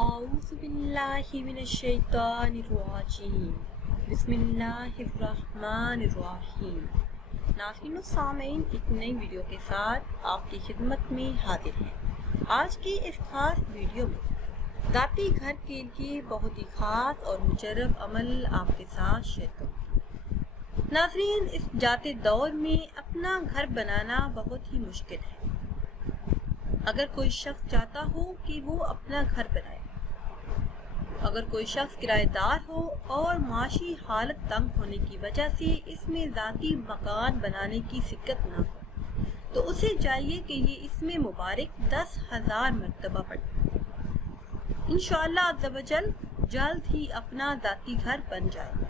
أعوذ بالله من الشيطان الرجيم بسم اللہ الرحمن الرحیم۔ ناظرین و سامعین، ایک نئی ویڈیو کے ساتھ آپ کی خدمت میں حاضر ہیں۔ آج کی اس خاص ویڈیو میں ذاتی گھر کے لیے بہت ہی خاص اور مجرب عمل آپ کے ساتھ شیئر کروں۔ ناظرین، اس جاتے دور میں اپنا گھر بنانا بہت ہی مشکل ہے۔ اگر کوئی شخص چاہتا ہو کہ وہ اپنا گھر بنائے، اگر کوئی شخص کرایہ دار ہو اور معاشی حالت تنگ ہونے کی وجہ سے اس میں ذاتی مکان بنانے کی سکت نہ ہو، تو اسے چاہیے کہ یہ اس میں مبارک 10,000 مرتبہ پڑھے۔ انشاءاللہ عز و جل جلد ہی اپنا ذاتی گھر بن جائے گا۔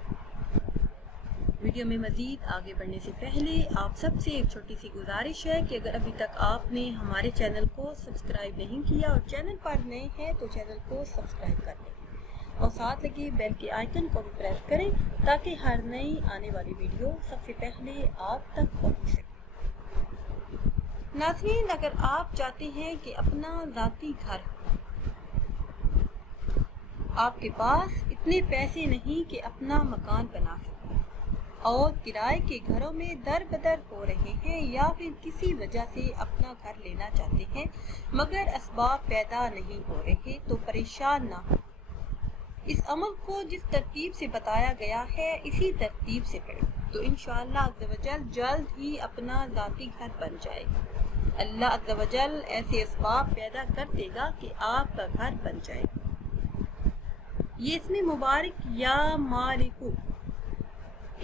ویڈیو میں مزید آگے بڑھنے سے پہلے آپ سب سے ایک چھوٹی سی گزارش ہے کہ اگر ابھی تک آپ نے ہمارے چینل کو سبسکرائب نہیں کیا اور چینل پر نئے ہیں تو چینل کو سبسکرائب کر لیں اور ساتھ لگے بیل کے آئیکن کو بھی پریس کریں تاکہ ہر نئی آنے والی ویڈیو سب سے پہلے آپ تک پہنچ سکے۔ ناظرین، اگر آپ چاہتے ہیں کہ اپنا ذاتی گھر، آپ کے پاس اتنے پیسے نہیں کہ اپنا مکان بنا سکیں اور کرائے کے گھروں میں در بدر ہو رہے ہیں، یا پھر کسی وجہ سے اپنا گھر لینا چاہتے ہیں مگر اسباب پیدا نہیں ہو رہے، تو پریشان نہ ہو۔ اس عمل کو جس ترتیب سے بتایا گیا ہے اسی ترتیب سے پڑھیں تو انشاءاللہ عز و جل جلد ہی اپنا ذاتی گھر بن جائے گا۔ اللہ عز و جل ایسے اسباب پیدا کر دے گا کہ آپ کا گھر بن جائے گا۔ یہ اسم مبارک یا مالکو،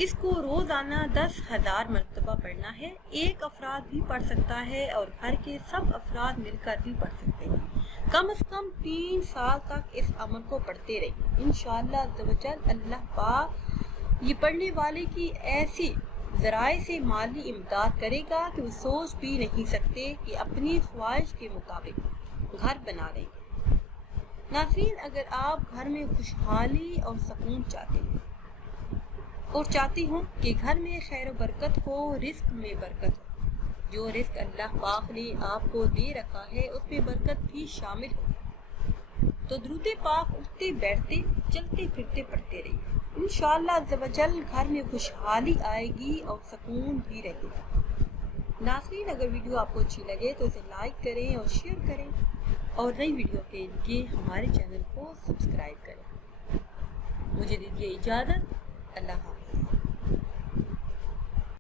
اس کو روزانہ 10,000 مرتبہ پڑھنا ہے۔ ایک افراد بھی پڑھ سکتا ہے اور گھر کے سب افراد مل کر بھی پڑھ سکتے ہیں۔ کم از کم 3 سال تک اس عمل کو پڑھتے رہیں۔ انشاءاللہ عز و جل اللہ پاک یہ پڑھنے والے کی ایسی ذرائع سے مالی امداد کرے گا کہ وہ سوچ بھی نہیں سکتے کہ اپنی خواہش کے مطابق گھر بنا لیں گے۔ ناظرین، اگر آپ گھر میں خوشحالی اور سکون چاہتے ہیں اور چاہتی ہوں کہ گھر میں خیر و برکت ہو، رزق میں برکت ہو، جو رزق اللہ پاک نے آپ کو دے رکھا ہے اس میں برکت بھی شامل ہو، تو درود پاک اٹھتے بیٹھتے چلتے پھرتے پڑھتے رہیے۔ انشاءاللہ عز و جل گھر میں خوشحالی آئے گی اور سکون بھی رہے گا۔ ناظرین، اگر ویڈیو آپ کو اچھی لگے تو اسے لائک کریں اور شیئر کریں اور نئی ویڈیو کے لیے ہمارے چینل کو سبسکرائب کریں۔ مجھے دیجیے اجازت، اللہ حافظ۔